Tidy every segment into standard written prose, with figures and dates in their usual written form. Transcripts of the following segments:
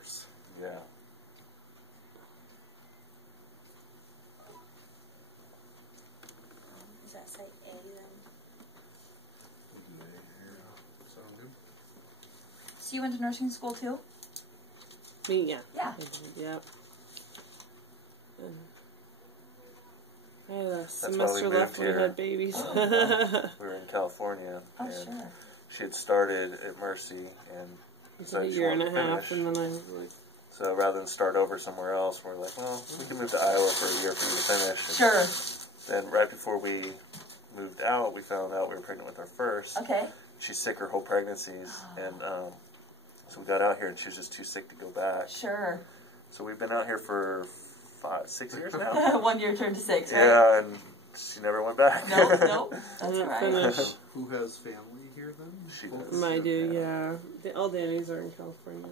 worse. Yeah. Does that say A then? Sound good? So you went to nursing school too? Me, yeah. Yeah. Yep. I had a why we semester left when we moved had babies. We were in California, Oh, and sure. she had started at Mercy, and It's like a she year and wanted a to half, finish. and then I was like, So rather than start over somewhere else, we're like, well, we can move to Iowa for a year for you to finish. And Sure. then right before we moved out, we found out we were pregnant with our first. Okay. She's sick her whole pregnancies, and so we got out here, and she was just too sick to go back. Sure. So we've been out here for 6 years now. 1 year turned to 6, right? Yeah, and she never went back. Nope. That's didn't right. finish. Who has family here then? She does. I do, yeah. All Danny's are in California.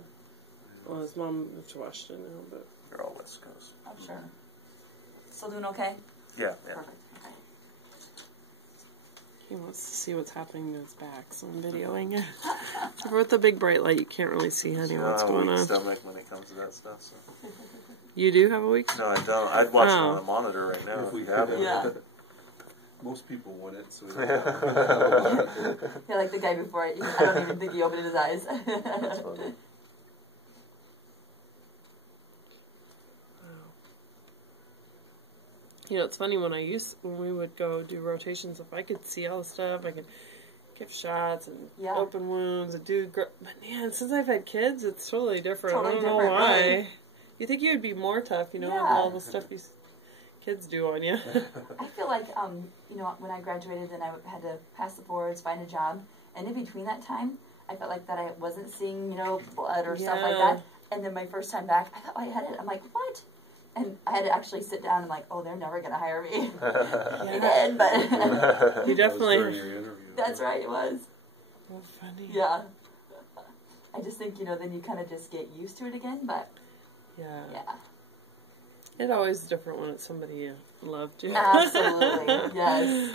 Well, his mom moved to Washington now, but... They're all West Coast. I'm sure. Still doing okay? Yeah, yeah. Perfect. Okay. He wants to see what's happening to his back, so I'm videoing it. With the big bright light, you can't really see any what's going on. Stomach when it comes to that stuff. So. You do have a weak? No, I don't. I'd watch it on a monitor right now If we if you have it. Yeah. Most people wouldn't, so Yeah, like the guy before, I don't even think he opened his eyes. That's funny. You know, it's funny when we would go do rotations, if I could see all the stuff, I could give shots and open wounds and but man, since I've had kids, it's totally different. Totally I don't know different, why. really. You think you would be more tough, you know, with all the stuff these kids do on you. I feel like, you know, when I graduated and I had to pass the boards, find a job, and in between that time, I felt like that I wasn't seeing, you know, blood or stuff like that. And then my first time back, I thought I had it. I'm like, what? And I had to actually sit down and like, oh, they're never going to hire me. They did, but... You definitely... That's right, it was. Oh, funny. Yeah. I just think, you know, then you kind of just get used to it again, but... Yeah. Yeah. It's always different when it's somebody you loved. Absolutely, yes.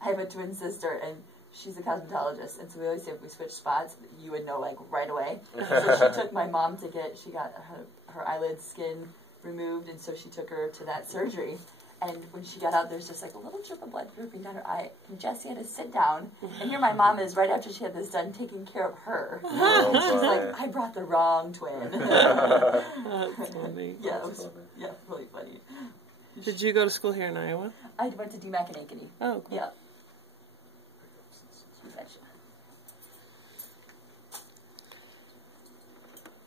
I have a twin sister, and she's a cosmetologist, and so we always say if we switch spots, you would know, like, right away. So she took my mom to she got her eyelid skin removed, and so she took her to that surgery. And when she got out, there's just like a little drip of blood dripping down her eye. And Jessie had to sit down. And here my mom is right after she had this done taking care of her. And she's like, I brought the wrong twin. That's funny. Yeah, it was really funny. Did you go to school here in Iowa? I went to DMAC in Ankeny. Oh, cool. Yeah.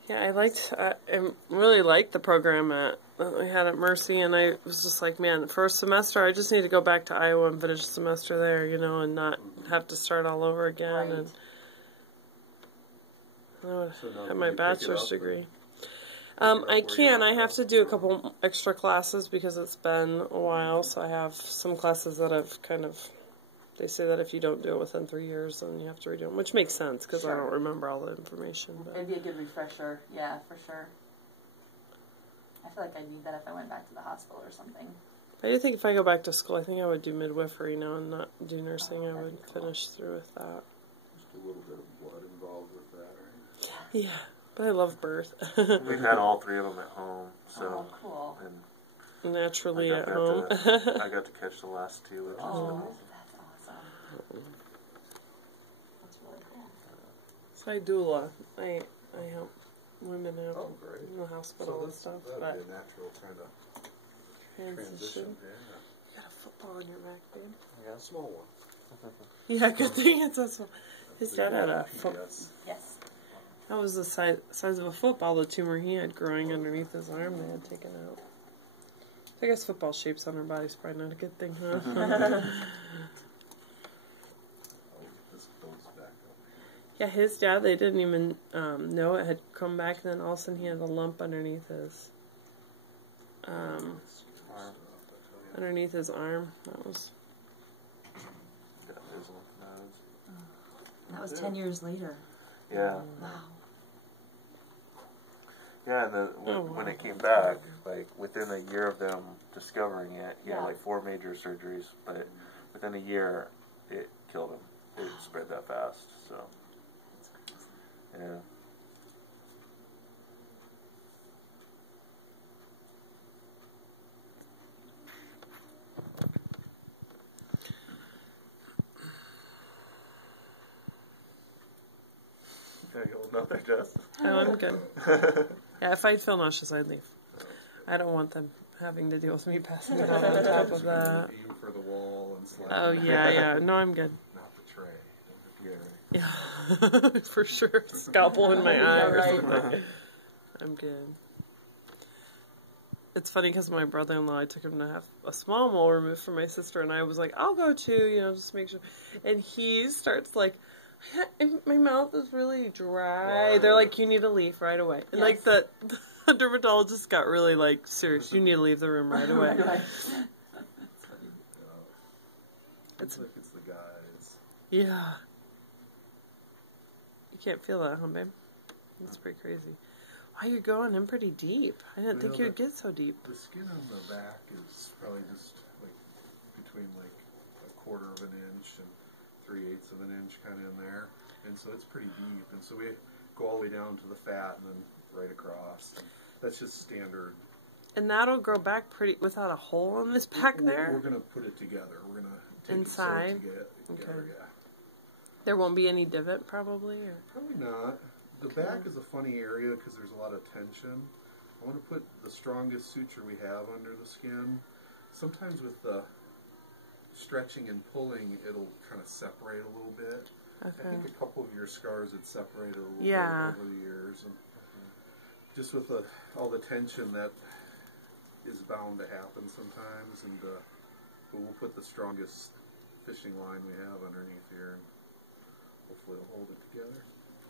Yeah, I really liked the program that we had at Mercy, and I was just like, man, the first semester, I just need to go back to Iowa and finish the semester there, you know, and not have to start all over again. Right. And I would have my bachelor's degree. I can. I have to do a couple extra classes because it's been a while, so I have some classes that I've kind of... They say that if you don't do it within 3 years, then you have to redo them, which makes sense because I don't remember all the information. But. It'd be a good refresher, yeah, for sure. I feel like I need that if I went back to the hospital or something. I do think if I go back to school, I think I would do midwifery now and not do nursing. I would finish through with that. Just a little bit of blood involved with that, right? Yeah, but I love birth. We've had all 3 of them at home, so cool. And naturally at home. I got to catch the last 2, which is amazing. That's really cool. So I doula. I help women out in the hospital and stuff. That'd be a natural kind of transition. Yeah. You got a football in your back, babe? Yeah, a small one. Yeah, good thing it's a small. His dad had a football. Yes. That was the size of a football, the tumor he had growing underneath his arm they had taken out. I guess football shapes on our body's probably not a good thing, huh? Yeah, his dad, they didn't even know it had come back, and then all of a sudden he had a lump underneath his arm. That was... That was 10 years later. Yeah. Wow. Yeah, and then when it came back, like within a year of them discovering it, he had like 4 major surgeries, but within a year, it killed him. It spread that fast, so... Yeah. you hold nothing, Jess? Oh, I'm good. Yeah, if I feel nauseous, I leave. I don't want them having to deal with me passing it out on top of that. Aim for the wall and slide. Oh, yeah. No, I'm good. Not the tray. Don't forget it. Yeah, for sure. Scalpel in my eye or Right. something. I'm good. It's funny because my brother-in-law, I took him to have a small mole removed for my sister, and I was like, I'll go too, just make sure. And he starts like, my mouth is really dry. They're like, you need to leave right away. And like the dermatologist got really like serious. You need to leave the room right away. It's like it's the guys. Yeah. You can't feel that, huh, babe? That's pretty crazy. Wow, you're going in pretty deep. I didn't think you would get so deep. The skin on the back is probably just like between like 1/4 of an inch and 3/8 of an inch kind of in there. And so it's pretty deep. And so we go all the way down to the fat and then right across. And that's just standard. And that'll grow back pretty without a hole in this back there? We're going to put it together. We're going to take inside? it to get together, yeah. There won't be any divot probably? Or? Probably not. The back is a funny area because there's a lot of tension. I want to put the strongest suture we have under the skin. Sometimes with the stretching and pulling, it'll kind of separate a little bit. Okay. I think a couple of your scars had separated a little bit over the years. And just with all the tension that is bound to happen sometimes. And but we'll put the strongest fishing line we have underneath here, and hopefully it'll hold it together.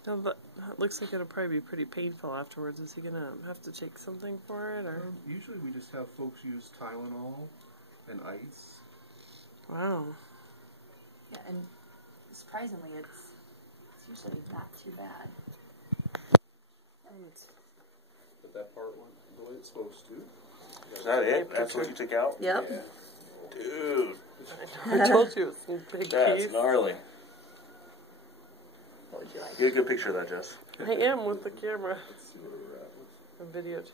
No, that looks like it'll probably be pretty painful afterwards. Is he going to have to take something for it? Or? Usually we just have folks use Tylenol and ice. Wow. Yeah, and surprisingly, it's usually not too bad. But that part went the way it's supposed to. Is that it? That's what you took out? Yep. Yeah. Dude. I told you it's a big That's piece. gnarly. What would you like? Get a good picture of that, Jess. I am with the camera. Let's see where we're at with and videotape.